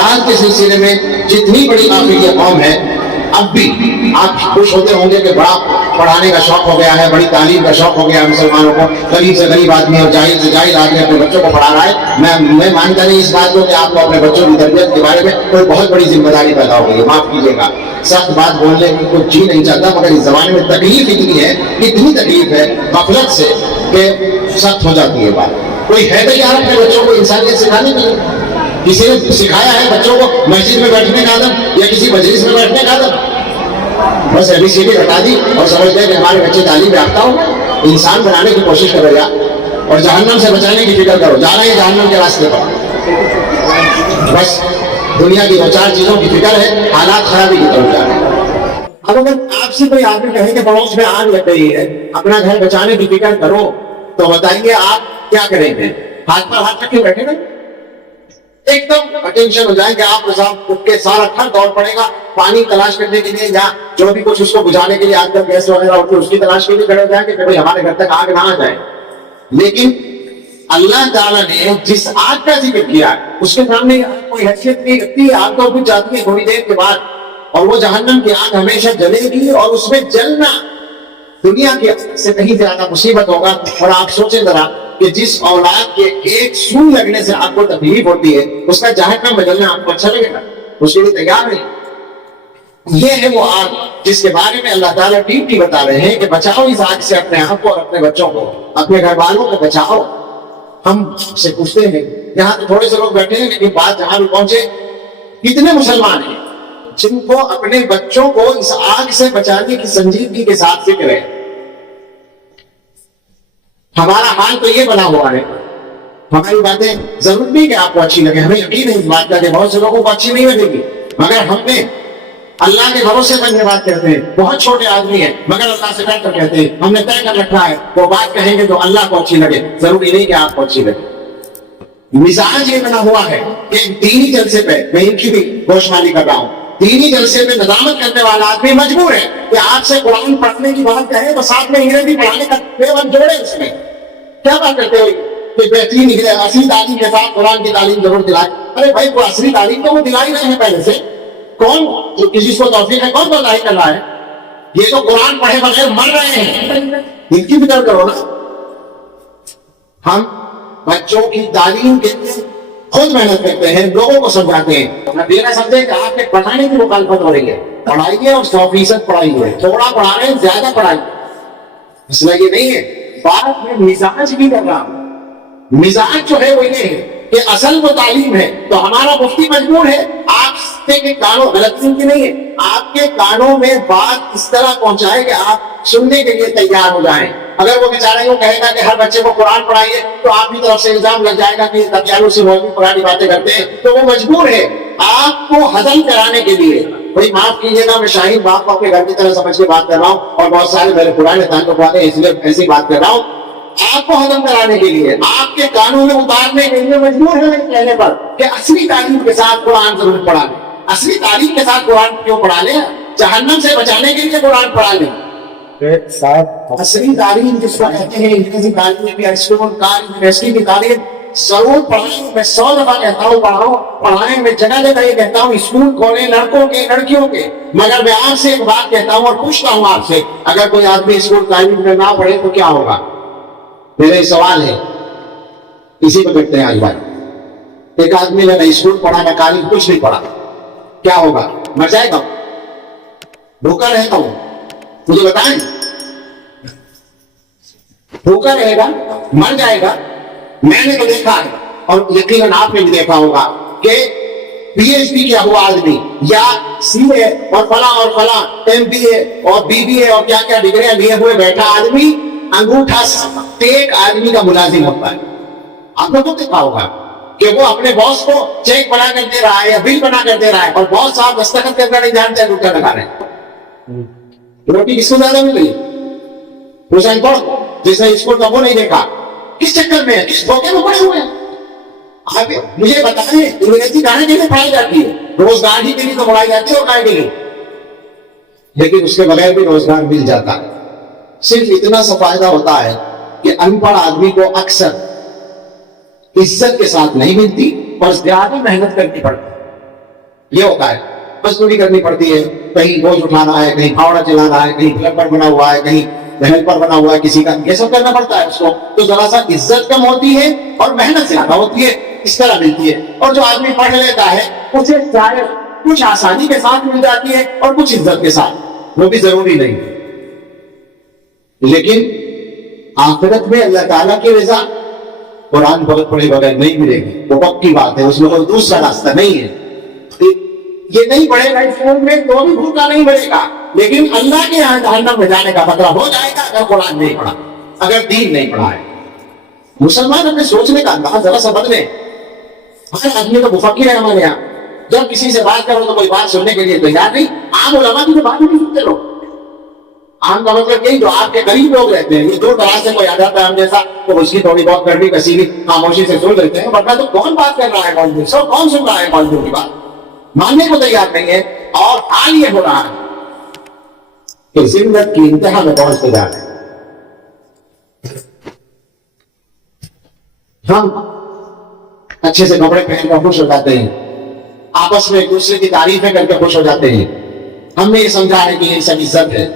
اولاد کے سلسلے میں جتنی بڑی آخری یہ قوم ہے، اب بھی آپ خوش ہوتے ہوں گے کہ بڑا پڑھانے کا شوق ہو گیا ہے، بڑی تعلیم کا شوق ہو گیا ہے مسلمانوں کو، غریب سے غریب آدمی اور جاہل سے جاہل آدمی اپنے بچوں کو پڑھا رہا ہے۔ میں مانتا نہیں اس بات کو کہ آپ کو اپنے بچوں کی تربیت کے بارے میں کوئی بہت بڑی ذمہ داری پیدا ہو گئی ہے، معاف کیجیے گا، سخت بات بولنے کی کوئی جی نہیں چاہتا، مگر اس زمانے میں تکلیف اتنی ہے، اتنی تکلیف ہے غفلت سے کہ سخت ہو جاتی ہے بات۔ کوئی ہے تیار اپنے بچوں کو انسانیت سکھانے کے لیے؟ کسی نے سکھایا ہے بچوں کو مسجد میں بیٹھنے کا ادب یا کسی مجلس میں بیٹھنے کا ادب؟ بس ابھی سی بتا دی اور سمجھتے ہیں کہ ہمارے بچے تعلیم یافتہ ہوں، انسان بنانے کی کوشش کرو یا اور جہنم سے بچانے کی فکر کرو، جا رہے ہیں جہنم کے راستے پر، بس دنیا کی دو چار چیزوں کی فکر ہے، حالات خرابی کی طرف جا رہے ہیں۔ اب اگر آپ سے کوئی آدمی کہے کہ پڑوس میں آگ لگ گئی ہے، اپنا گھر بچانے کی فکر کرو، تو بتائیے آپ کیا کریں گے؟ ہاتھ پر ہاتھ رکھ کے بیٹھے گا؟ ایک دم اٹینشن ہو جائے کہ آپ کے ساتھ اٹھ کے سارا گھر دوڑ پڑے گا پانی تلاش کرنے کے لیے، یا جو بھی کچھ اس کو بجھانے کے لیے آج کل گیس وغیرہ ہوتی ہے اس کی تلاش کے لیے کھڑے ہو جائیں کہ بھائی ہمارے گھر تک آگ نہ آ جائے۔ لیکن اللہ تعالیٰ نے جس آگ کا ذکر کیا اس کے سامنے کوئی حیثیت نہیں رکھتی، آگ تو بجھ جاتی ہے تھوڑی دیر کے بعد، اور وہ جہنم کی آگ ہمیشہ جلے گی، اور اس میں جلنا دنیا کی سے کہیں زیادہ مصیبت ہوگا۔ اور آپ سوچیں ذرا کہ جس اولاد کے ایک سوئی لگنے سے آپ کو تکلیف ہوتی ہے، اس کا جہنم میں جلنا آپ کو اچھا لگے گا؟ اس کے لیے تیار نہیں۔ یہ ہے وہ آگ جس کے بارے میں اللہ تعالیٰ ڈیپلی بتا رہے ہیں کہ بچاؤ اس آگ سے اپنے آپ کو اور اپنے بچوں کو، اپنے گھر والوں کو بچاؤ۔ ہم سے پوچھتے ہیں، یہاں تو تھوڑے سے لوگ بیٹھے ہیں لیکن بات جہاں بھی پہنچے، کتنے مسلمان ہیں جن کو اپنے بچوں کو اس آگ سے بچانے کی سنجیدگی کے ساتھ فکر ہے؟ ہمارا حال تو یہ بنا ہوا ہے، ہماری باتیں ضرور نہیں کہ آپ کو اچھی لگے، ہمیں یقین ہے اس بات کا کہ بہت سے لوگوں کو اچھی نہیں لگے گی، مگر ہم نے اللہ کے بھروسے پر یہ بات کہتے ہیں، بہت چھوٹے آدمی ہیں مگر اللہ سے ڈر کر کہتے ہیں، ہم نے طے کر رکھا ہے وہ بات کہیں گے جو اللہ کو اچھی لگے، ضروری نہیں کہ آپ کو اچھی لگے۔ مزاج یہ بنا ہوا ہے کہ دینی جلسے پہ، میں ان کی بھی گوشمالی کر رہا ہوں، دینی جلسے میں ندامت کرنے والا آدمی مجبور ہے کہ آپ سے قرآن پڑھنے کی بات کہے تو ساتھ میں انگریزی پڑھانے کا پیون جوڑے اس میں۔ کیا بات کرتے ہو کہ بہترین اصلی تعلیم کے ساتھ قرآن کی تعلیم ضرور دلائے؟ ارے بھائی وہ اصلی تعلیم تو وہ دلائی رہے ہیں پہلے سے، کون کسی کو توفیق ہے، کون برداشت کر رہا ہے؟ یہ تو قرآن پڑھے بغیر مر رہے ہیں، ان کی فکر کرو نا۔ ہم بچوں کی تعلیم کے لیے خود محنت کرتے ہیں، لوگوں کو سمجھاتے ہیں، یہ نہ سمجھے کہ آپ کے پڑھانے کی مخالفت ہو رہی ہے، پڑھائیے اور 100% پڑھائیے، تھوڑا پڑھا رہے ہیں زیادہ پڑھائیے، مسئلہ یہ نہیں ہے۔ بات میں مزاج کی کر رہا ہوں، مزاج جو ہے وہ یہ ہے کہ اصل وہ تعلیم ہے، تو ہمارا مفتی مجبور ہے آپ کے کانوں، غلطی کی نہیں ہے، آپ کے کانوں میں بات اس طرح پہنچائے کہ آپ سننے کے لیے تیار ہو جائیں۔ اگر وہ بیچارہ یوں کہے گا کہ ہر بچے کو قرآن پڑھائیے تو آپ کی طرف سے الزام لگ جائے گا کہ تبیانوں سے مولوی پرانی باتیں کرتے ہیں، تو وہ مجبور ہے آپ کو ہضم کرانے کے لیے۔ بھائی معاف کیجیے گا، میں شاہین باپ کو اپنے گھر کی طرح سمجھ کے بات کر رہا ہوں، اور بہت سارے میرے پرانے تعلق والے اس لیے ایسی بات کر رہا ہوں، آپ کو ہضم کرانے کے لیے، آپ کے کانوں میں اتارنے کے لیے مجبور ہے میرے کہنے پر کہ اصلی تعلیم کے ساتھ قرآن ضرور پڑھا لیں۔ اصلی تعلیم کے ساتھ قرآن کیوں پڑھا لیں؟ جہنم سے بچانے کے لیے قرآن پڑھا لیں۔ اصلی تعلیم جس کو کہتے ہیں انگریزی تعلیم یا اسکول کا یونیورسٹی کی تعلیم ضرور پڑھائیں۔ میں 100 دفعہ کہتا ہوں پڑھائیں، میں جگہ جگہ یہ کہتا ہوں اسکول کھولیں لڑکوں کے لڑکیوں کے، مگر میں آپ سے ایک بات کہتا ہوں اور پوچھتا ہوں آپ سے، اگر کوئی آدمی اسکول تعلیم میں نہ پڑھے تو کیا ہوگا؟ میرا سوال ہے، اسی پہ بیٹھتے ہیں آج بھائی۔ ایک آدمی نے نہ اسکول پڑھا نہ کالج، کچھ نہیں پڑھا، کیا ہوگا؟ مر جائے گا، بھوکا رہتا ہوں، مجھے بتائیں، بھوکا رہے گا، مر جائے گا؟ میں نے تو دیکھا ہے اور یقیناً آپ نے بھی دیکھا ہوگا کہ پی ایچ ڈی کیا ہوا آدمی یا سی اے اور فلاں ایم بی اے اور بی بی اے اور کیا کیا ڈگریاں لیے ہوئے بیٹھا آدمی انگوٹھا ٹیک آدمی کا ملازم ہوتا ہے۔ آپ نے تو دیکھا ہوگا کہ وہ اپنے باس کو چیک بنا کر دے رہا ہے یا بل بنا کر دے رہا ہے، اور باس صاحب دستخط کرنا نہیں جانتے، انگوٹھا لگا رہے ہیں۔ روٹی کس کو زیادہ مل رہی؟ حسین پڑھ جس نے اسکول کا وہ نہیں دیکھا، کس چکر میں ہے، کس دھوکے میں پڑے ہوئے ہیں؟ آپ مجھے بتائیں، انگریزی کہاں کے لیے پڑھائی جاتی ہے؟ روزگار ہی کے لیے تو پڑھائی جاتی ہے، اور کہاں کے لیے؟ لیکن اس کے بغیر بھی روزگار مل جاتا ہے۔ صرف اتنا سا فائدہ ہوتا ہے کہ ان پڑھ آدمی کو اکثر عزت کے ساتھ نہیں ملتی اور زیادہ محنت کرنی پڑتی۔ یہ ہوتا ہے. مزدوری کرنی پڑتی ہے, کہیں بوجھ اٹھانا ہے, کہیں پھاوڑا چلانا ہے, کہیں پلمبر بنا ہوا ہے, کہیں ہیلپر بنا ہوا ہے کسی کا, یہ سب کرنا پڑتا ہے اس کو. تو ذرا سا عزت کم ہوتی ہے اور محنت زیادہ ہوتی ہے, اس طرح ملتی ہے. اور جو آدمی پڑھ لیتا ہے اسے شاید کچھ آسانی کے ساتھ مل جاتی ہے اور کچھ عزت کے ساتھ, وہ بھی ضروری نہیں. لیکن آخرت میں اللہ تعالیٰ کی رضا قرآن بہت پڑھے بغیر نہیں ملے گی, وہ پکی بات ہے, اس میں کوئی دوسرا راستہ نہیں ہے. یہ نہیں پڑھے گا اسکول میں تو بھی بھوکا نہیں ملے گا, لیکن اللہ کے یہاں جہنم میں جانے کا خطرہ ہو جائے گا اگر قرآن نہیں پڑھا, اگر دین نہیں پڑھا ہے. مسلمان اپنے سوچنے کا انداز ذرا سا بدلے. ہر آدمی تو مفکر ہے ہمارے یہاں, جب کسی سے بات کرو تو کوئی بات سننے کے لیے تیار نہیں. عام علماء کی تو بات نہیں سنتے لوگ. عام کا مطلب یہی جو آپ کے قریب لوگ رہتے ہیں, یہ دور دراز سے کوئی آ جاتا ہے ہم جیسا تو اس کی تھوڑی بہت کڑوی کسیلی خاموشی سے سن لیتے ہیں, ورنہ تو کون بات کر رہا ہے مولوی, سب کون سن رہا ہے مولوی کی بات, ماننے کو تیار نہیں ہے. اور حال یہ ہو رہا ہے کہ ذلت کی انتہا میں پہنچتے جا رہے ہیں. ہم اچھے سے کپڑے پہن کر خوش ہو جاتے ہیں, آپس میں ایک دوسرے کی تعریفیں کر کے خوش ہو جاتے ہیں. ہم نے یہ سمجھا ہے کہ یہ سب عزت ہے.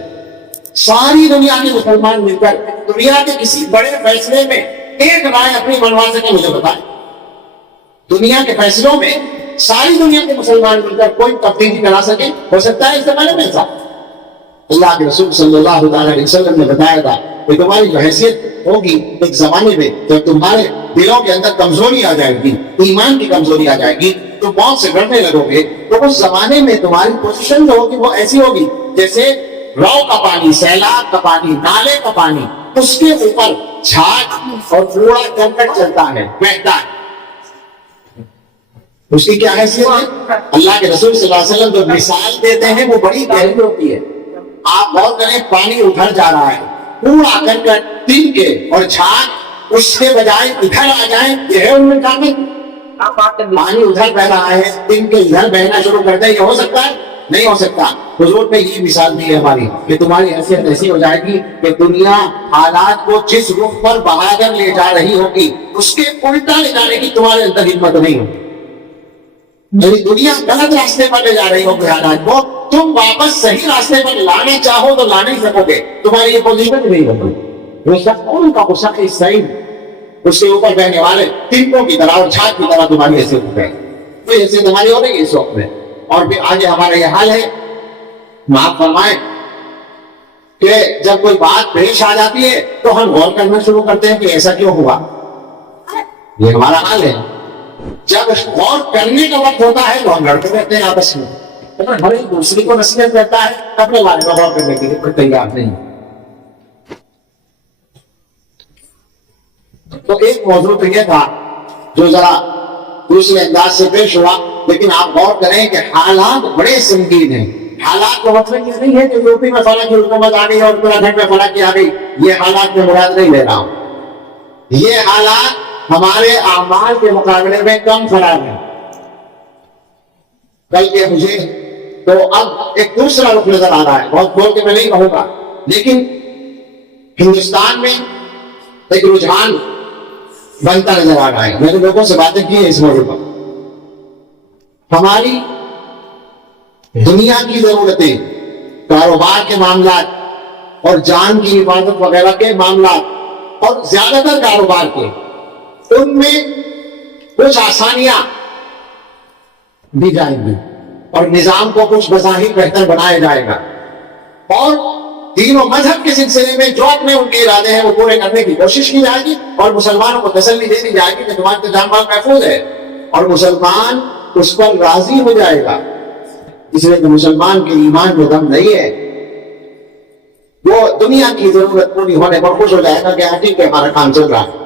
ساری دنیا کے مسلمان مل کر دنیا کے کسی بڑے فیصلے میں ایک رائے اپنی منوا سکے, مجھے بتائیں. دنیا کے فیصلوں میں ساری دنیا کے مسلمان مل کر کوئی تبدیلی کرا سکے, ہو سکتا ہے اس زمانے میں ایسا؟ اللہ کے رسول صلی اللہ علیہ وسلم نے بتایا تھا کہ تمہاری جو حیثیت ہوگی ایک زمانے میں جب تمہارے دلوں کے اندر کمزوری آ جائے گی, ایمان کی کمزوری آ جائے گی, تو موت سے ڈرنے لگو گے, تو اس زمانے میں تمہاری پوزیشن جو ہوگی وہ ایسی ہوگی جیسے رو کا پانی, سیلاب کا پانی, نالے کا پانی, اس کے اوپر جھاگ اور کوڑا کرکٹ چلتا ہے, بہتا ہے. اس کی کیا حیثیت ہے؟ اللہ کے رسول صلی اللہ علیہ وسلم جو مثال دیتے ہیں وہ بڑی گہری ہوتی ہے. آپ غور کریں, پانی ادھر جا رہا ہے, کوڑا کرکٹ, تنکے اور جھاگ اس کے بجائے ادھر آ جائیں, یہ ہے ان میں کامل. پانی ادھر بہ رہا ہے, تنکے ادھر بہنا شروع کر دیں, یہ ہو سکتا ہے؟ نہیں ہو سکتا. حضور نے یہ مثال دی ہے ہماری کہ تمہاری حیثیت ایسی ہو جائے گی کہ دنیا حالات کو جس رخ پر بہا کر لے جا رہی ہوگی اس کے الٹا لے جانے کی تمہارے اندر ہمت نہیں ہوگی. یعنی دنیا غلط راستے پر لے جا رہی ہوگی حالات کو, تم واپس صحیح راستے پر لانا چاہو تو لا نہیں سکو گے, تمہاری یہ پوزیشن نہیں ہوگی. وہ شخص ان کا غصہ اس صحیح اس کے اوپر بہنے والے تنکوں کی طرح اور جھاگ کی طرح تمہاری حیثیت ہو گئی, تو حیثیت تمہاری ہو رہی ہے اس وقت میں. اور پھر آگے ہمارا یہ حال ہے, معاف فرمائیں, کہ جب کوئی بات پیش آ جاتی ہے تو ہم غور کرنا شروع کرتے ہیں کہ ایسا کیوں ہوا. یہ ہمارا حال ہے. جب غور کرنے کا وقت ہوتا ہے تو ہم لڑتے رہتے ہیں آپس میں, ہر ایک دوسری کو نصیحت کرتا ہے, اپنے بارے میں غور کرنے کے لیے کوئی تیار نہیں. تو ایک موضوع تو یہ تھا جو ذرا دوسرے انداز سے پیش ہوا, لیکن آپ غور کریں کہ حالات بڑے سنگین ہیں. حالات کا مطلب یہ نہیں ہے کہ یوپی میں فلاں کی حکومت آ گئی اور اتراکھنڈ میں فلاں کی آ گئی, یہ حالات میں مراد نہیں لے رہا ہوں. یہ حالات ہمارے اعمال کے مقابلے میں کم خراب ہیں. کل کے مجھے تو اب ایک دوسرا رخ نظر آ رہا ہے, بہت بول کے میں نہیں کہوں گا, لیکن ہندوستان میں ایک رجحان بنتا نظر آ رہا ہے. میں نے لوگوں سے باتیں کی ہیں اس موضوع پر. ہماری دنیا کی ضرورتیں, کاروبار کے معاملات اور جان کی حفاظت وغیرہ کے معاملات, اور زیادہ تر کاروبار کے, ان میں کچھ آسانیاں دی جائیں گی اور نظام کو کچھ بظاہر بہتر بنایا جائے گا, اور دین و مذہب کے سلسلے میں جو اپنے ان کے ارادے ہیں وہ پورے کرنے کی کوشش کی جائے گی, اور مسلمانوں کو تسلی دے دی جائے گی کہ تمہارا تو جان مال محفوظ ہے, اور مسلمان اس پر راضی ہو جائے گا. اس لیے کہ مسلمان کے ایمان میں دم نہیں ہے, وہ دنیا کی ضرورت پوری ہونے پر خوش ہو جائے گا کہ ہاں ٹھیک ہے ہمارا کام چل رہا ہے.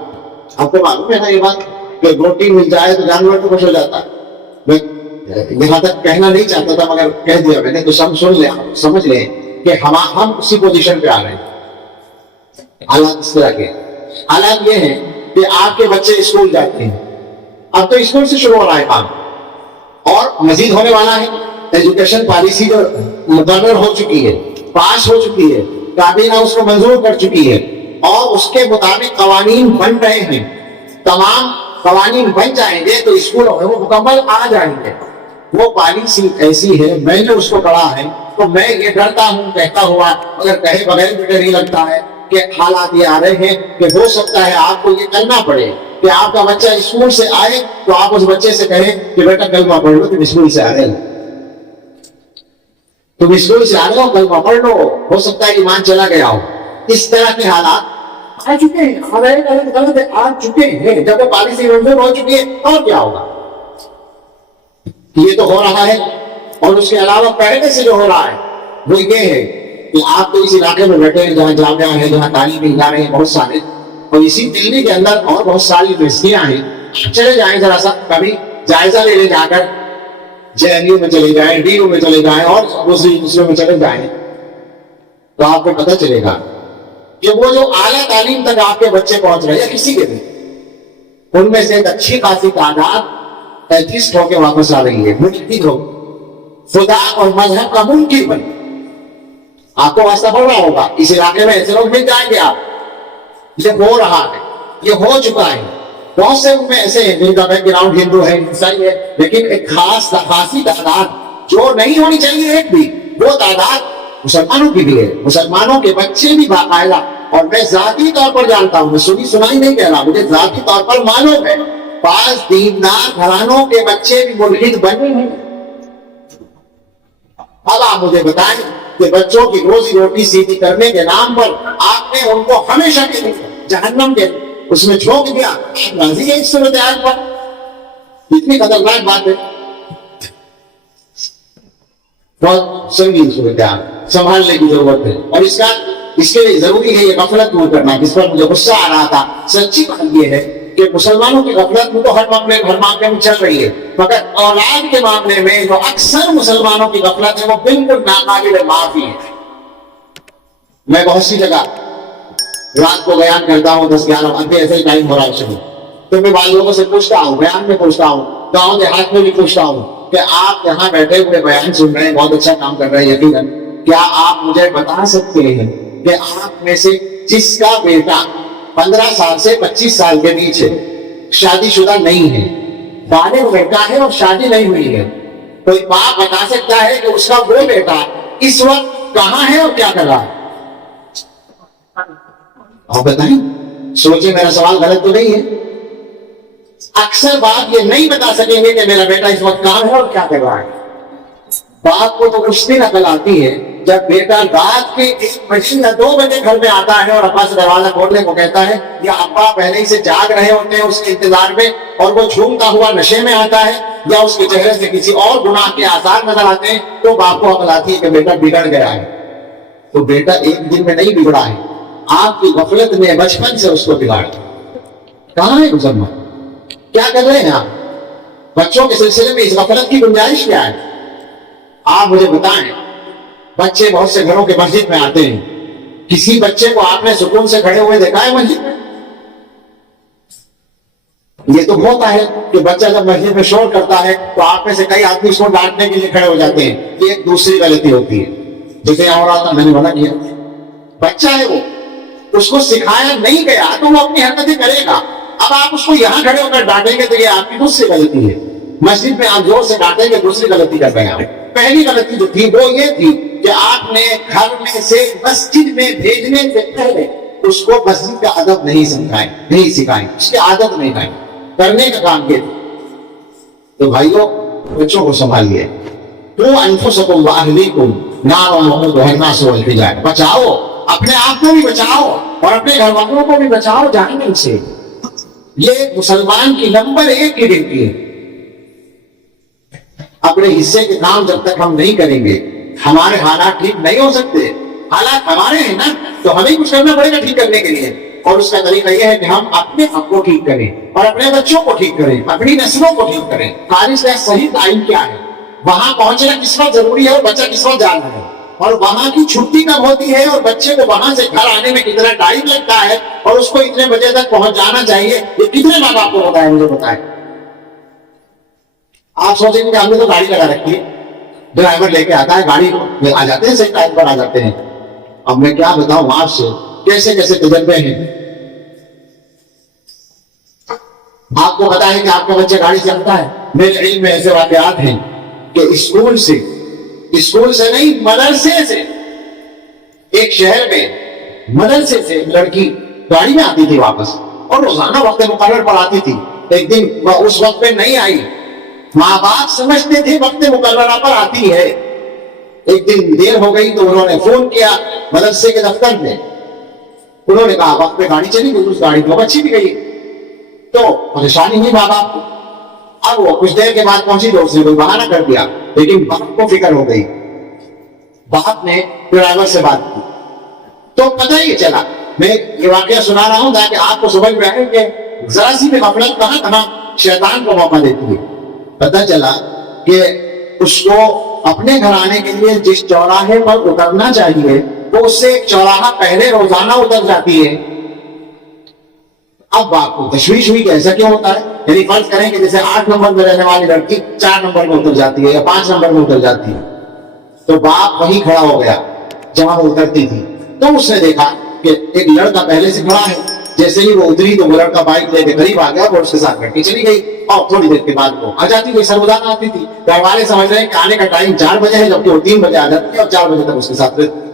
آپ کو معلوم ہے نا یہ بات کہ روٹی مل جائے تو جانور تو خوش ہو جاتا ہے. میں یہاں تک کہنا نہیں چاہتا تھا مگر کہہ دیا میں نے, تو سب سن لیں, سمجھ لیں کہ ہم اسی پوزیشن پہ آ رہے ہیں. حالات اس طرح کے حالات یہ ہیں کہ آپ کے بچے اسکول جاتے ہیں, اب تو اسکول سے شروع ہو رہا ہے کام, اور مزید ہونے والا ہے. ایجوکیشن پالیسی جو مقرر ہو چکی ہے, پاس ہو چکی ہے, کابینہ اس کو منظور کر چکی ہے, اور اس کے مطابق قوانین بن رہے ہیں. تمام قوانین بن جائیں گے تو اسکولوں میں وہ مکمل آ جائیں گے. وہ پالیسی ایسی ہے، میں نے اس کو پڑھا ہے تو میں یہ ڈرتا ہوں کہتا ہوا، مگر کہے بغیر بھی ڈر ہی لگتا ہے کہ حالات یہ آ رہے ہیں کہ ہو سکتا ہے آپ کو یہ کرنا پڑے کہ آپ کا بچہ اسکول سے آئے تو آپ اس بچے سے کہیں کہ بیٹا کلمہ پڑھ لو، تم اسکول سے آ رہے ہو، تم اسکول سے آ رہے ہو، کلمہ پڑھ لو، ہو سکتا ہے ایمان چلا گیا ہو۔ اس طرح کے حالات آ چکے ہیں، غلط آ چکے ہیں۔ جب وہ پالیسی منظور ہو چکی ہے اور کیا ہوگا؟ یہ تو ہو رہا ہے، اور اس کے علاوہ پہلے سے جو ہو رہا ہے وہ یہ ہے کہ آپ تو اس علاقے میں بیٹھے ہیں جہاں جامعہ ہے، جہاں تعلیمی ادارے ہیں بہت سارے، اور اسی دلی کے اندر اور بہت ساری یونیورسٹیاں ہیں۔ چلے جائیں ذرا سا کبھی جائزہ لے جا کر، جے این یو میں چلے جائیں، ڈی یو میں چلے جائیں اور دوسری یونیورسٹیوں میں چلے جائیں تو آپ کو پتہ چلے گا کہ وہ جو اعلیٰ تعلیم تک آپ کے بچے پہنچ رہے ہیں کسی کے بھی، ان میں سے ایک اچھی خاصی تعداد ایتھسٹ ہو کے واپس آ رہی ہے، ملحد ہو، خدا اور مذہب کا منکر بن۔ آپ کو واسطہ پڑ رہا ہوگا، اس علاقے میں ایسے لوگ مل جائیں گے آپ۔ یہ ہو رہا ہے، یہ ہو چکا ہے۔ بہت سے ان میں ایسے ہیں جن کا بیک گراؤنڈ ہندو ہے، عیسائی ہے، لیکن ایک خاصی تعداد جو نہیں ہونی چاہیے ایک بھی، وہ تعداد مسلمانوں کی بھی ہے۔ مسلمانوں کے بچے بھی باقاعدہ، اور میں ذاتی طور پر جانتا ہوں، میں سنی سنائی نہیں کہہ رہا، مجھے ذاتی طور پر معلوم ہے، بعض دیندار گھرانوں کے بچے بھی ملحد بنے ہیں۔ اب آپ مجھے بتائیں کہ بچوں کی روزی روٹی سیدھی کرنے کے نام پر آپ نے ان کو ہمیشہ کے لیے جہنم کے اس میں جھونک دیا۔ آپ راضی ہیں اس صورتحال پر؟ اتنی خطرناک بات ہے، بہت سنگین صورتحال، سنبھالنے کی ضرورت ہے، اور اس کے لیے ضروری ہے یہ غفلت دور کرنا، جس پر مجھے غصہ آ رہا تھا۔ سچی بات یہ ہے کہ مسلمانوں کی غفلت تو ہر معاملے میں چل رہی ہے، مگر اولاد کے معاملے میں جو اکثر مسلمانوں کی غفلت ہے وہ بالکل ناقابل معافی ہے۔ میں بہت سی جگہ رات کو بیان کرتا ہوں 10-11 اب ایسے ہی ٹائم ہو رہا ہے شروع، تو میں بعض لوگوں سے پوچھتا ہوں، بیان میں پوچھتا ہوں، گاؤں دیہات میں بھی پوچھتا ہوں کہ آپ یہاں بیٹھے ہوئے بیان سن رہے ہیں، بہت اچھا کام کر رہے ہیں یقیناً، کیا آپ مجھے بتا سکتے ہیں کہ آپ میں سے جس کا بیٹا 15 سال سے 25 سال کے بیچ ہے، شادی شدہ نہیں ہے، بالغ بیٹا ہے اور شادی نہیں ہوئی ہے، کوئی باپ بتا سکتا ہے کہ اس کا وہ بیٹا اس وقت کہاں ہے اور کیا کر رہا ہے؟ آپ بتائیں، سوچیں میرا سوال غلط تو نہیں ہے؟ اکثر باپ یہ نہیں بتا سکیں گے کہ میرا بیٹا اس وقت کہاں ہے اور کیا کر رہا ہے۔ باپ کو تو اس دن عقل آتی ہے جب بیٹا رات کے 1 بجے یا 2 بجے گھر میں آتا ہے اور ابا سے دروازہ کھولنے کو کہتا ہے، یا ابا پہلے ہی سے جاگ رہے ہوتے ہیں اس کے انتظار میں اور وہ جھومتا ہوا نشے میں آتا ہے، یا اس کے چہرے سے کسی اور گناہ کے آثار نظر آتے ہیں، تو باپ کو عقل آتی ہے کہ بیٹا بگڑ گیا ہے۔ تو بیٹا ایک دن میں نہیں بگڑا ہے، آپ کی غفلت نے بچپن سے اس کو بگاڑ دیا۔ کہاں ہے مسلمان؟ کیا کر رہے ہیں آپ؟ بچوں کے سلسلے میں اس غفلت کی گنجائش کیا ہے؟ آپ مجھے بتائیں، بچے بہت سے گھروں کے مسجد میں آتے ہیں، کسی بچے کو آپ نے سکون سے کھڑے ہوئے دیکھا ہے مسجد میں؟ یہ تو ہوتا ہے کہ بچہ جب مسجد میں شور کرتا ہے تو آپ میں سے کئی آدمی اس کو ڈانٹنے کے لیے کھڑے ہو جاتے ہیں، یہ ایک دوسری غلطی ہوتی ہے۔ جیسے یہاں ہو رہا تھا، میں نے منع کیا، بچہ ہے وہ، اس کو سکھایا نہیں گیا تو وہ اپنی حرکتیں کرے گا۔ اب آپ اس کو یہاں کھڑے ہو کر ڈانٹیں گے تو یہ آپ کی دوسری غلطی ہے۔ مسجد میں آپ زور سے ڈانٹیں گے، دوسری غلطی کر رہے ہیں۔ پہلی غلطی جو تھی وہ یہ تھی کہ آپ نے گھر میں سے مسجد میں بھیجنے سے پہلے اس کو مسجد کا ادب نہیں سمجھائے، نہیں سکھائے، اس کی عادت نہیں لائی، کرنے کا کام یہ تھا۔ تو بھائیوں، بچوں کو سنبھالیے، تو انفسکم واہلیکم نارا وقودها الناس والحجارہ، بچاؤ، اپنے آپ کو بھی بچاؤ اور اپنے گھر والوں کو بھی بچاؤ جہنم سے۔ یہ مسلمان کی نمبر 1 کی ڈیوٹی ہے۔ اپنے حصے کے کام جب تک ہم نہیں کریں گے، ہمارے حالات ٹھیک نہیں ہو سکتے۔ حالات ہمارے ہیں نا، تو ہمیں کچھ کرنا پڑے گا ٹھیک کرنے کے لیے، اور اس کا طریقہ یہ ہے کہ ہم اپنے آپ کو ٹھیک کریں اور اپنے بچوں کو ٹھیک کریں، اپنی نسلوں کو ٹھیک کریں۔ خالص صحیح ٹائم کیا ہے، وہاں پہنچنا کس وقت ضروری ہے اور بچہ کس وقت جانا ہے، اور وہاں کی چھٹی کب ہوتی ہے اور بچے کو وہاں سے گھر آنے میں کتنا ٹائم لگتا ہے، اور اس کو اتنے بجے تک پہنچ جانا چاہیے، یہ کتنے بار آپ کو بتائیں، مجھے بتائیں۔ آپ سوچیں گے کہ ہم نے تو گاڑی لگا رکھی ہے، ڈرائیور لے کے آتا ہے، گاڑی میں آ جاتے ہیں، صحیح ٹائم پر آ جاتے ہیں۔ اب میں کیا بتاؤں آپ سے کیسے کیسے تجربے ہیں۔ آپ کو پتا ہے کہ آپ کا بچہ گاڑی چلتا ہے، میرے علم میں ایسے واقعات ہیں کہ اسکول سے نہیں مدرسے سے، ایک شہر میں مدرسے سے لڑکی گاڑی میں آتی تھی واپس، اور روزانہ وقت مقرر پر آتی تھی. ایک دن وہ اس وقت پہ نہیں آئی. ماں باپ سمجھتے تھے وقت مقررہ پر آتی ہے. ایک دن دیر ہو گئی تو انہوں نے فون کیا مدرسے کے دفتر میں. انہوں نے کہا وقت پہ گاڑی چلی گئی. اس گاڑی کو بچی بھی گئی تو پریشانی ہوئی ماں باپ کو. اب وہ کچھ دیر کے بعد پہنچی تو اس نے کوئی بہانہ کر دیا، لیکن باپ کو فکر ہو گئی. باپ نے ڈرائیور سے بات کی تو پتہ یہ چلا. میں یہ واقعہ سنا رہا ہوں تاکہ آپ کو سمجھ میں آئے کہ ذرا سی بھی غفلت کہاں کہاں شیطان کو موقع دیتی ہے. پتہ چلا کہ اس کو اپنے گھر آنے کے لیے جس چوراہے پر اترنا چاہیے وہ اس سے ایک چوراہا پہلے روزانہ اتر جاتی ہے. اب باپ کو تشویش ہوئی کہ ایسا کیوں ہوتا ہے. یعنی فرض کریں کہ جیسے 8 نمبر میں رہنے والی لڑکی 4 نمبر میں اتر جاتی ہے یا 5 نمبر میں اتر جاتی ہے. تو باپ وہیں کھڑا ہو گیا جہاں وہ اترتی تھی. تو اس نے دیکھا کہ ایک لڑکا پہلے سے کھڑا ہے. جیسے ہی وہ اتری تو وہ لڑکا بائک لے کے قریب آ گیا اور اس کے ساتھ لڑکی چلی گئی. اور تھوڑی دیر کے بعد وہ آ جاتی کوئی سرودان آتی تھی. گھر والے سمجھ رہے ہیں کہ آنے کا ٹائم 4 بجے ہے جبکہ وہ 3 بجے آ جاتی ہے اور 4 بجے تک اس کے ساتھ رہتی.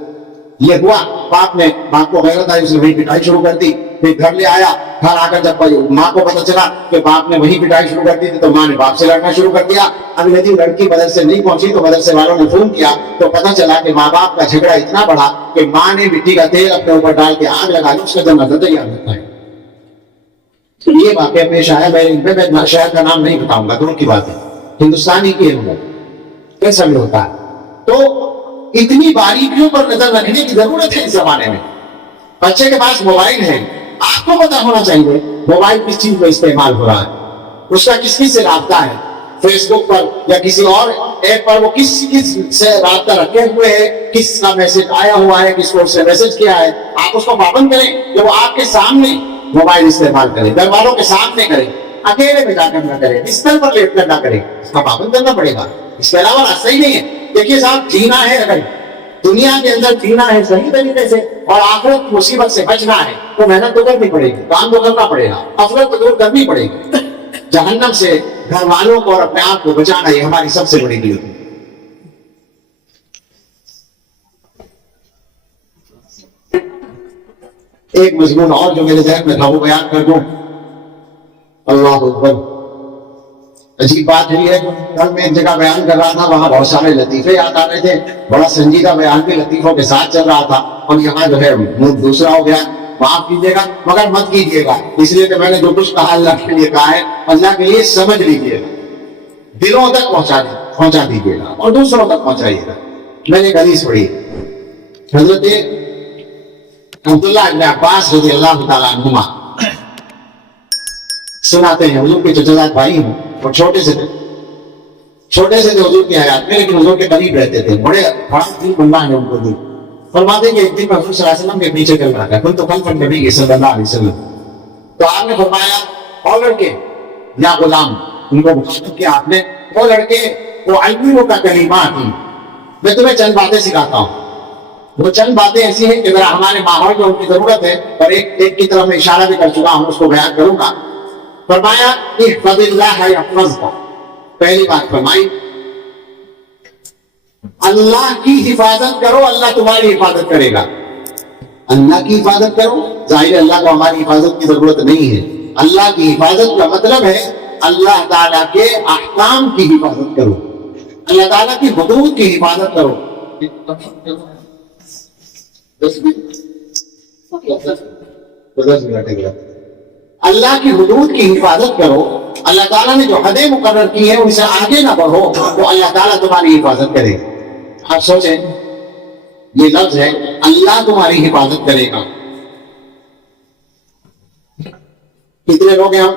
یہ ہوا. باپ کو غیرت آئی، اس نے وہی پٹائی شروع کر دی. پھر گھر لے آیا. گھر آ کر جب ماں کو پتہ چلا کہ باپ نے وہی پٹائی شروع کر دی تھی تو ماں نے باپ سے لڑنا شروع کر دیا. اگلے دن لڑکی مدرسے نہیں پہنچی تو مدرسے والوں نے فون کیا تو پتہ چلا کہ ماں باپ کا جھگڑا اتنا بڑا کہ ماں نے مٹی کا تیل اپنے اوپر ڈال کے آگ لگا لی. اس کا جنازہ تیار ہوتا ہے. یہ واقعہ پیش آیا. میں شہر کا نام نہیں بتاؤں گا، دور کی بات ہے، ہندوستانی کی ہے. کیسا بھی ہوتا ہے. تو اتنی باریکیوں پر نظر رکھنے کی ضرورت ہے اس زمانے میں. بچے کے پاس موبائل ہے، آپ کو پتا ہونا چاہیے موبائل کس چیز میں استعمال ہو رہا ہے، اس کا کس سے رابطہ ہے. فیس بک پر یا کسی اور ایپ پر وہ کس سے رابطہ رکھے ہوئے ہے، کس کا میسج آیا ہوا ہے، کس کو اس سے میسج کیا ہے. آپ اس کو پابند کریں کہ وہ آپ کے سامنے موبائل استعمال کرے، گھر والوں کے سامنے کرے، اکیلے میں جا کر نہ کرے، بستر پر لیٹ کر نہ کرے. اس کا پابند کرنا پڑے گا. اس کے علاوہ راستہ ہی نہیں ہے. دیکھیے صاحب، جینا ہے اگر دنیا کے اندر جینا ہے صحیح طریقے سے اور آخرت مصیبت سے بچنا ہے تو محنت تو کرنی پڑے گی، کام تو کرنا پڑے گا، غفلت تو دور کرنی پڑے گی. جہنم سے گھر والوں کو اور اپنے آپ کو بچانا یہ ہماری سب سے بڑی ڈیوٹی ہے. ایک مضمون اور جو میرے ذہن میں تھا وہ بیان کر دوں. اللہ اکبر. عجیب بات ہوئی ہے، کل میں ایک جگہ بیان کر رہا تھا، وہاں بہت سارے لطیفے یاد آ رہے تھے. بڑا سنجیدہ بیان بھی لطیفوں کے ساتھ چل رہا تھا اور یہاں جو ہے موڈ دوسرا ہو گیا. معاف کیجیے گا مگر مت کیجیے گا، اس لیے کہ میں نے جو کچھ کہا اللہ کے لیے کہا ہے. اللہ کے لیے سمجھ لیجیے گا، دلوں تک پہنچا دیجیے گا اور دوسروں تک پہنچائیے گا. میں نے ایک حدیث پڑھی، حضرت عبداللہ ابن عباس رضی اللہ تعالیٰ عنہما سناتے ہیں. حضور کے چچا بھائی ہیں اور چھوٹے سے تھے حضور کی حیات میں، لیکن حضور کے قریب رہتے تھے. بڑا دل بننا ہے ان کو. دل فرماتے ہیں کہ ایک دن میں حضور صلی اللہ علیہ وسلم کے پیچھے چل رہا تھا، کل تو خلف النبی صلی اللہ علیہ وسلم. تو آپ نے فرمایا اور لڑکے یا غلام، ان کو مخاطب کیا آپ نے، وہ لڑکے وہ علموں کا کلمات ہیں، میں تمہیں چند باتیں سکھاتا ہوں. وہ چند باتیں ایسی ہیں کہ ذرا ہمارے ماحول میں ان کی ضرورت ہے اور ایک کی طرف میں اشارہ بھی کر چکا ہوں، اس کو بیان کروں گا. فرمایا احفظ اللہ یحفظک. پہلی بات فرمائی اللہ کی حفاظت کرو، اللہ تمہاری حفاظت کرے گا. اللہ کی حفاظت کرو، ظاہر اللہ کو ہماری حفاظت کی ضرورت نہیں ہے. اللہ کی حفاظت کا مطلب ہے اللہ تعالیٰ کے احکام کی حفاظت کرو، اللہ تعالیٰ کی حدود کی حفاظت کرو. 10 منٹ اللہ کی حدود کی حفاظت کرو. اللہ تعالیٰ نے جو حدیں مقرر کی ہیں ان سے آگے نہ بڑھو تو اللہ تعالیٰ تمہاری حفاظت کرے گا. آپ سوچیں، یہ لفظ ہے اللہ تمہاری حفاظت کرے گا. کتنے لوگ ہیں ہم؟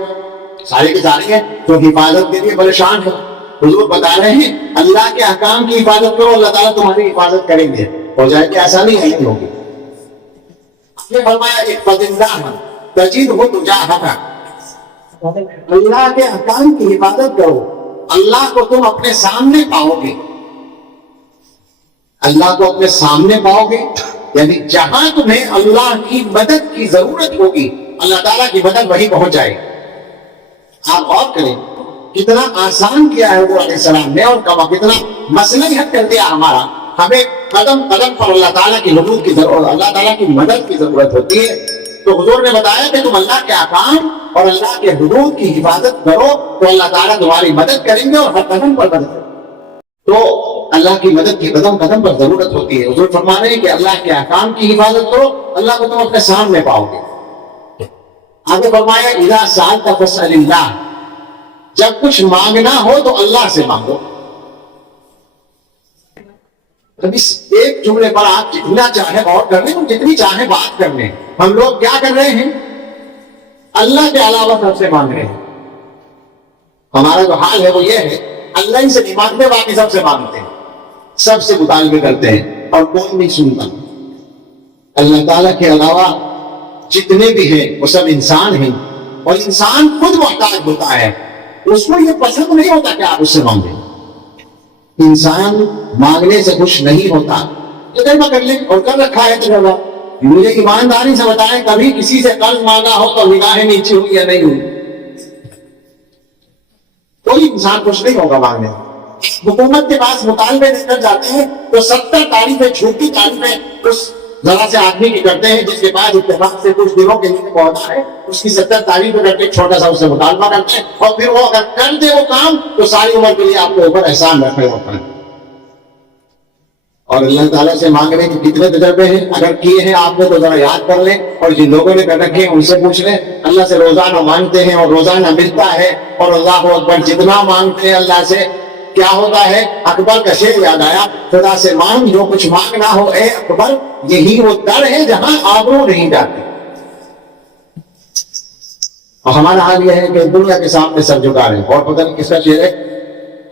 سارے کے سارے ہیں جو حفاظت کے لیے پریشان ہیں. حضور بتا رہے ہیں اللہ کے احکام کی حفاظت کرو، اللہ تعالیٰ تمہاری حفاظت کریں گے. ہو جائے کہ ایسا نہیں ہوگی. آپ نے فرمایا احفظ اللہ تجدہ تجاہک. اللہ کے احکام کی حفاظت کرو، اللہ کو تم اپنے سامنے پاؤ گے. اللہ کو اپنے سامنے پاؤ گے یعنی جہاں تمہیں اللہ کی مدد کی ضرورت ہوگی اللہ تعالیٰ کی مدد وہی پہنچ جائے. آپ غور کریں کتنا آسان کیا ہے حضور علیہ السلام نے، اور کتنا مسئلہ حل کر دیا ہمارا. ہمیں قدم قدم پر اللہ تعالیٰ کی حدود کی ضرورت، اللہ تعالیٰ کی مدد کی ضرورت ہوتی ہے. تو حضور نے بتایا کہ تم اللہ کے احکام اور اللہ کے حدود کی حفاظت کرو تو اللہ تعالیٰ تمہاری مدد کریں گے اور ہر قدم پر مدد کریں گے. تو اللہ کی مدد کی قدم قدم پر ضرورت ہوتی ہے. حضور فرما رہے ہیں کہ اللہ کے احکام کی حفاظت کرو، اللہ کو تم اپنے سامنے پاؤ گے. آگے فرمایا اذا سألت فاسأل اللہ، جب کچھ مانگنا ہو تو اللہ سے مانگو. اب اس ایک جملے پر آپ جتنا چاہے غور کر لیں، جتنی چاہے بات کر لیں. ہم لوگ کیا کر رہے ہیں؟ اللہ کے علاوہ سب سے مانگ رہے ہیں. ہمارا جو حال ہے وہ یہ ہے، اللہ ہی سے نہیں مانگتے، باقی سب سے مانگتے ہیں، سب سے مطالبے کرتے ہیں اور کوئی نہیں سنتا. اللہ تعالیٰ کے علاوہ جتنے بھی ہیں وہ سب انسان ہیں، اور انسان خود محتاج ہوتا ہے. اس کو یہ پسند نہیں ہوتا کہ آپ اس سے مانگیں. انسان مانگنے سے خوش نہیں ہوتا. تجربہ کر لیں، اور کر رکھا ہے تجربہ. مجھے ایمانداری سے بتائیں کبھی کسی سے قرض مانگا ہو تو نگاہیں نیچے ہوئی یا نہیں ہوئی؟ کوئی انسان خوش نہیں ہوگا مانگنے. حکومت کے پاس مطالبے لے کر جاتے ہیں تو 70 تعریفیں، جھوٹی تعریفیں اس ذرا سے آدمی کی کرتے ہیں جس کے پاس اتفاق سے کچھ دنوں کے لیے پہنچا ہے. اس کی 70 تعریفیں کر کے چھوٹا سا اس سے مطالبہ کرتے ہیں، اور پھر وہ اگر کر دے وہ کام تو ساری عمر کے لیے آپ کے اوپر احسان رکھنے ہوتا ہے. اور اللہ تعالیٰ سے مانگنے کے کتنے تجربے ہیں، اگر کیے ہیں آپ نے تو ذرا یاد کر لیں، اور جن لوگوں نے کر رکھے ہیں ان سے پوچھ لیں. اللہ سے روزانہ مانگتے ہیں اور روزانہ ملتا ہے، اور اللہ اکبر جتنا مانگتے ہیں اللہ سے کیا ہوتا ہے. اکبر کا شعر یاد آیا، خدا سے مانگ جو کچھ مانگنا ہو اے اکبر، یہی وہ در ہے جہاں آبرو نہیں جاتی. اور ہمارا حال یہ ہے کہ دنیا کے سامنے سر جھکا رہے ہیں. اور پتہ نہیں کس کا شعر ہے،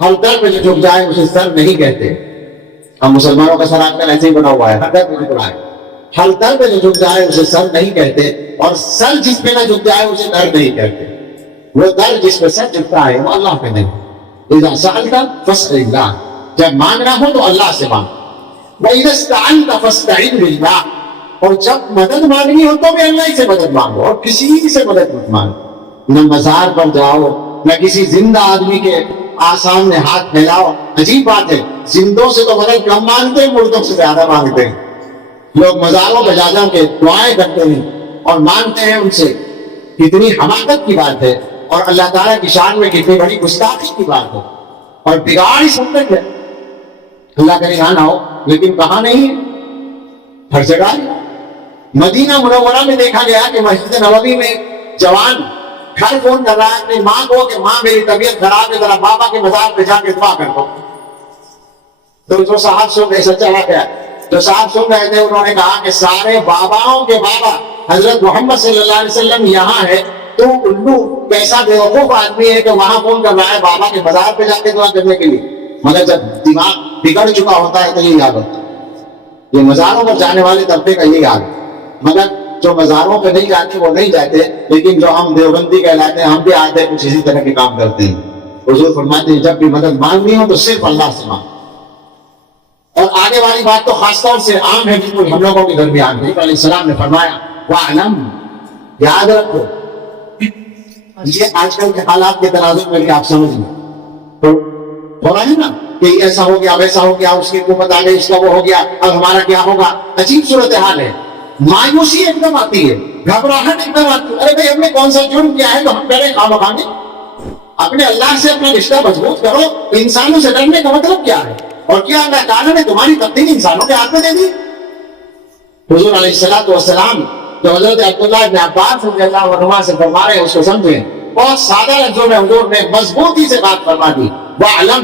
ہر در پہ جو جھک جائے اسے سر نہیں کہتے. ہم مسلمانوں کا سر آج کل ایسے ہی بنا ہوا ہے، ہر در پہ جھک رہا ہے. ہر در پہ جو جھک جائے اسے سر نہیں کہتے، اور سر جس پہ نہ جھک جائے اسے در نہیں کہتے. وہ در جس پہ سر جھکتا ہے وہ اللہ پہ نہیں. اذا سألت فاسأل اللہ، جب مانگنا ہو تو اللہ سے مانگ. وَإِذَا اسْتَعَنْتَ فَاسْتَعِنْ بِاللَّهِ، اور جب مدد مانگنی ہو تو بھی اللہ ہی سے مدد مانگو، اور کسی سے مدد مت مانگو. نہ مزار پر جاؤ، نہ کسی زندہ آدمی کے سامنے ہاتھ پھیلاؤ. عجیب بات ہے، زندوں سے تو مدد کم مانگتے ہیں، مردوں سے زیادہ مانگتے ہیں. لوگ مزاروں پہ جا جا کے دعائیں کرتے ہیں اور مانگتے ہیں ان سے. کتنی حماقت کی بات ہے، اور اللہ تعالیٰ کی شان میں کتنی بڑی گستاخی کی بات ہے، اور بگاڑ ہی سب تک ہے. اللہ کرے یہاں نہ ہو، لیکن کہاں نہیں ہے، ہر جگہ ہے. مدینہ منورہ میں دیکھا گیا کہ مسجد نبوی میں جوان گھر فون کر رہا ہے اپنی ماں کو کہ ماں میری طبیعت خراب ہے، ذرا بابا کے مزار پہ جا کے دعا کر دو. تو جو صاحب سن رہے، سچا واقعہ جو صاحب سن رہے تھے انہوں نے کہا کہ سارے باباؤں کے بابا حضرت محمد صلی اللہ علیہ وسلم یہاں ہے، تو الو کیسا بیوقوف آدمی ہے کہ وہاں فون کر رہا ہے بابا کے مزار پہ جا کے دعا کرنے کے لیے. مگر جب دماغ بگڑ چکا ہوتا ہے تو یہی حال ہوتا ہے. یہ مزاروں پر جانے والے طبقے کا یہی حال ہے. مگر جو مزاروں پہ نہیں جاتے وہ نہیں جاتے، لیکن جو ہم دیوبندی کہلاتے ہیں ہم بھی آتے کچھ اسی طرح کے کام کرتے ہیں. حضور فرماتے ہیں جب بھی مدد مانگنی ہو تو صرف اللہ سے مانگ. اور آگے والی بات تو خاص طور سے عام ہے بالکل ہم لوگوں کے درمیان. نبی علیہ السلام نے فرمایا وَاعْلَمْ، یاد رکھو. یہ آج کل کے حالات کے تناظر میں بھی آپ سمجھ لیں تو ہو رہا ہے نا کہ ایسا ہو گیا ویسا ہو گیا، اس کی حکومت آ گئی، اس کا وہ ہو گیا، اب ہمارا کیا ہوگا. عجیب صورتحال ہے. مایوسی ایک دم آتی ہے، گھبراہٹ ایک دم آتی ہے. ارے بھائی ہم نے کون سا جرم کیا ہے تو ہم پہلے کام کھانے. اپنے اللہ سے اپنا رشتہ مضبوط کرو. انسانوں سے ڈرنے کا مطلب کیا ہے؟ اور کیا اللہ تعالیٰ نے تمہاری تبدیلی انسانوں کے ہاتھ میں دے دی؟ حضور علیہ السلام جو حضرت عبداللہ ابن عباس رضی اللہ عنہما سے فرما رہے ہیں اس کو سمجھیں. بہت سادہ لفظوں میں حضور نے مضبوطی سے بات فرما دی. وَاعْلَمْ،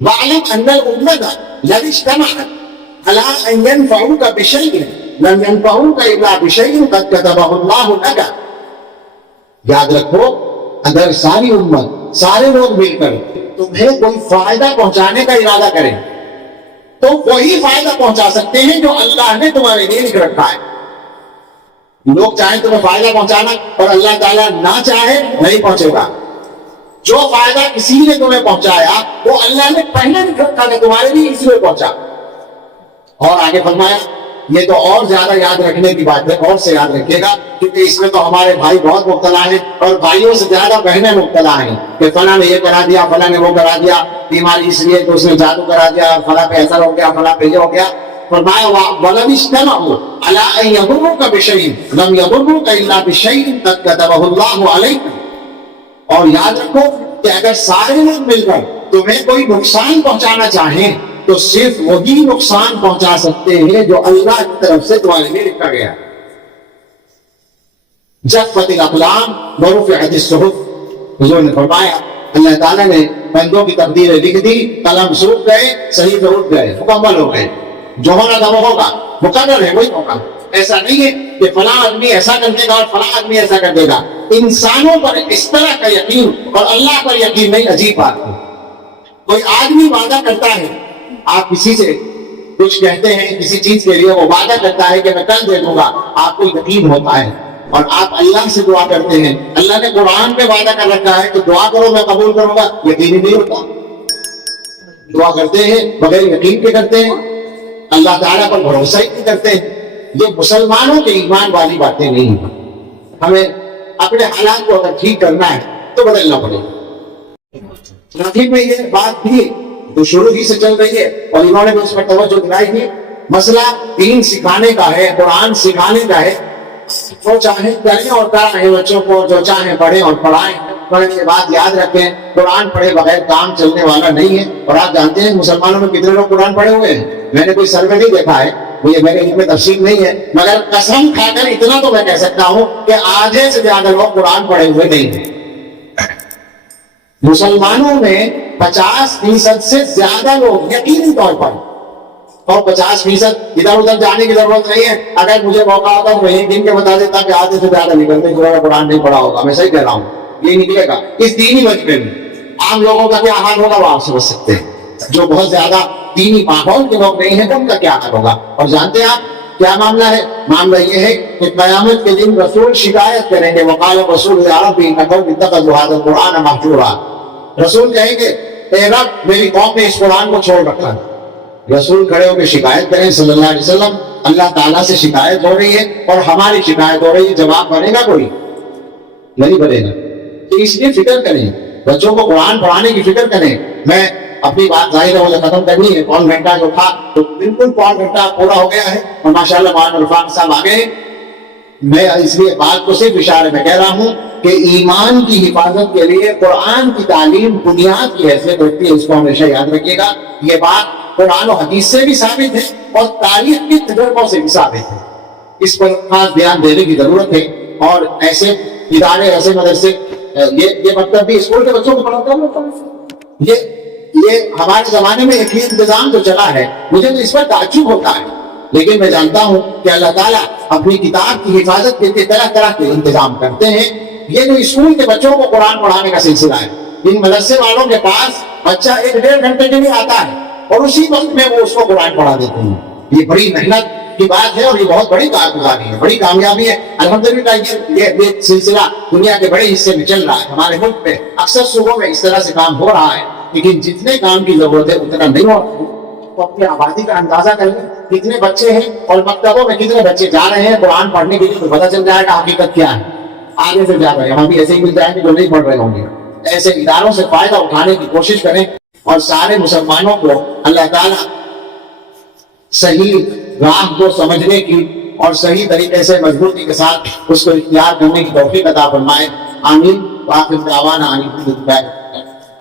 وَاعْلَمْ أَنَّ الْأُمَّةَ لَوِ اجْتَمَعَتْ عَلَىٰ أَن يَنفَعُوكَ بِشَيْءٍ لَمْ يَنفَعُوكَ إِلَّا بِشَيْءٍ قَدْ كَتَبَهُ اللَّهُ لَكَ. یاد رکھو اگر ساری امت، سارے لوگ مل کر تمہیں کوئی فائدہ پہنچانے کا ارادہ کریں تو وہی فائدہ پہنچا سکتے ہیں جو اللہ نے تمہارے لیے لکھ رکھا ہے. لوگ چاہیں تمہیں فائدہ پہنچانا اور اللہ تعالیٰ نہ چاہے نہیں پہنچے گا. جو فائدہ کسی نے تمہیں پہنچایا وہ اللہ نے پہلے لکھ رکھا کہ تمہارے لیے اس لیے پہنچا. اور آگے فرمایا یہ تو اور زیادہ یاد رکھنے کی بات ہے، اور سے یاد رکھیے گا، کیونکہ اس میں تو ہمارے بھائی بہت مبتلا ہیں، اور بھائیوں سے زیادہ بہنیں مبتلا ہیں کہ فلاں نے یہ کرا دیا، فلاں نے وہ کرا دیا، بیماری اس لیے تو اس نے جادو کرا دیا، فلاں پہ اثر ہو گیا، فلاں پہ یہ ہو گیا۔ فرمایا وَلَوِ اجْتَمَعُوا عَلَىٰ أَن يَضُرُّوكَ بِشَيْءٍ لَمْ يَضُرُّوكَ إِلَّا بِشَيْءٍ قَدْ كَتَبَهُ اللَّهُ عَلَيْكَ۔ اور یاد رکھو کہ اگر سارے لوگ مل کر تمہیں کوئی نقصان پہنچانا چاہیں تو صرف وہی نقصان پہنچا سکتے ہیں جو اللہ کی طرف سے تمہارے لیے لکھا گیا۔ جفت الاقلام ورفعت الصحف، حضور نے فرمایا اللہ تعالیٰ نے بندوں کی تقدیریں لکھ دی، قلم سوکھ گئے، صحیفے اٹھ گئے، مکمل ہو گئے، جو ہونا تھا وہ ہوگا، مقرر ہے وہی ہوگا۔ ایسا نہیں ہے کہ فلاں آدمی ایسا کر دے گا اور فلاں آدمی ایسا کر دے گا۔ انسانوں پر اس طرح کا یقین اور اللہ پر یقین نہیں، عجیب بات ہے۔ کوئی آدمی وعدہ کرتا ہے، آپ کسی سے کچھ کہتے ہیں کسی چیز کے لیے، وہ وعدہ کرتا ہے کہ میں کل دے دوں گا، آپ کو یقین ہوتا ہے، اور آپ اللہ سے دعا کرتے ہیں، اللہ نے قرآن پہ وعدہ کر رکھا ہے کہ دعا کرو میں قبول کروں گا، یقین ہی نہیں ہوتا۔ دعا کرتے ہیں بغیر یقین کے کرتے ہیں، اللہ تعالیٰ پر بھروسہ ہی نہیں کرتے ہیں۔ یہ مسلمانوں کے ایمان والی باتیں نہیں ہیں۔ ہمیں اپنے حالات کو اگر ٹھیک کرنا ہے تو بدلنا پڑے گا۔ ناطق میں یہ بات تھی جو شروع ہی سے چل رہی ہے، اور انہوں نے بھی اس پر توجہ دلائی تھی، مسئلہ دین سکھانے کا ہے، قرآن سکھانے کا ہے، جو چاہیں کریں اور کرائیں، بچوں کو جو چاہیں پڑھیں اور پڑھائیں۔ پڑھنے کے بعد یاد رکھیں قرآن پڑھے بغیر کام چلنے والا نہیں ہے۔ اور آپ جانتے ہیں مسلمانوں میں کتنے لوگ قرآن پڑھے ہوئے ہیں؟ میں نے کوئی سروے نہیں دیکھا ہے، یہ میرے علم میں تفصیل نہیں ہے، مگر قسم کھا کر اتنا تو میں کہہ سکتا ہوں کہ آدھے سے زیادہ لوگ قرآن پڑھے ہوئے نہیں ہیں۔ مسلمانوں میں 50% سے زیادہ لوگ یقینی طور پر، اور 50% ادھر ادھر جانے کی ضرورت نہیں ہے۔ اگر مجھے موقع ہوتا تو میں ایک دن کے بتا دیتا کہ آدھے سے زیادہ نکلتے جو قرآن نہیں پڑھا ہوگا، میں صحیح کہہ رہا ہوں، یہ نکلے گا اس دینی مجمع میں۔ عام لوگوں کا کیا حال ہوگا وہ آپ سمجھ سکتے ہیں، جو بہت زیادہ دینی ماحول کے لوگ نہیں ہیں ان کا کیا حال ہوگا۔ اور جانتے ہیں آپ کیا معاملہ ہے؟ معاملہ یہ ہے کہ قیامت کے دن رسول شکایت کریں گے، وقال رسول یا رب ان قوم اتخذوا هذا القرآن مہجورا۔ رسول کہیں گے اے رب میری قوم نے اس قرآن کو چھوڑ رکھا ہے۔ رسول کھڑے ہو کے شکایت کریں صلی اللہ علیہ وسلم، اللہ تعالیٰ سے شکایت ہو رہی ہے اور ہماری شکایت ہو رہی ہے، جواب بنے گا کوئی نہیں بنے گا۔ تو اس لیے فکر کریں، بچوں کو قرآن پڑھانے کی فکر کریں۔ میں اپنی بات ظاہر ہے مجھے ختم کرنی ہے، پون گھنٹہ جو تھا تو بالکل پون گھنٹہ پورا ہو گیا ہے، اور ماشاءاللہ مولانا عرفان صاحب آگے ہیں۔ میں اس لیے بات کو صرف اشارے میں کہہ رہا ہوں کہ ایمان کی حفاظت کے لیے قرآن کی تعلیم بنیاد کی حیثیت رکھتی ہے، اس کو ہمیشہ یاد رکھیے گا۔ یہ بات قرآن و حدیث سے بھی ثابت ہے اور تاریخ کے تجربوں سے بھی ثابت ہے، اس پر خاص دھیان دینے کی ضرورت ہے۔ اور ایسے ادارے، ایسے مدرسے، یہ مطلب بھی اسکول کے بچوں کو پڑھاتا ہوں، یہ ہمارے زمانے میں ایک انتظام جو چلا ہے، مجھے تو اس پر تعجب ہوتا ہے، لیکن میں جانتا ہوں کہ اللہ تعالیٰ اپنی کتاب کی حفاظت کے لیے طرح طرح کے انتظام کرتے ہیں۔ یہ جو اسکول کے بچوں کو قرآن پڑھانے کا سلسلہ ہے، ان مدرسے والوں کے پاس بچہ 1-1.5 گھنٹے کے لیے آتا ہے اور اسی وقت میں وہ اس کو قرآن پڑھا دیتے ہیں۔ یہ بڑی محنت کی بات ہے اور یہ بہت بڑی کارگزاری ہے، بڑی کامیابی ہے الحمدللہ۔ یہ سلسلہ دنیا کے بڑے حصے میں چل رہا ہے، ہمارے ملک میں اکثر صوبوں میں اس طرح سے کام ہو رہا ہے، لیکن جتنے کام کی ضرورت ہے اتنا نہیں ہو رہا۔ تو اپنی آبادی کا اندازہ کریں کتنے بچے ہیں اور مکتبوں میں کتنے بچے جا رہے ہیں قرآن پڑھنے کے لیے، تو پتہ چل جائے گا حقیقت کیا ہے۔ آگے سے جا رہے ہیں، ہم بھی ایسے ہی مل جائیں گے جو نہیں پڑھ رہے ہوں گے۔ ایسے اداروں سے فائدہ اٹھانے کی کوشش کریں، اور سارے مسلمانوں کو اللہ تعالیٰ صحیح راہ کو سمجھنے کی اور صحیح طریقے سے مضبوطی کے ساتھ اس کو اختیار کرنے کی توفیق عطا فرمائے۔ آمین۔ وآخر دعوانا ان الحمد للہ۔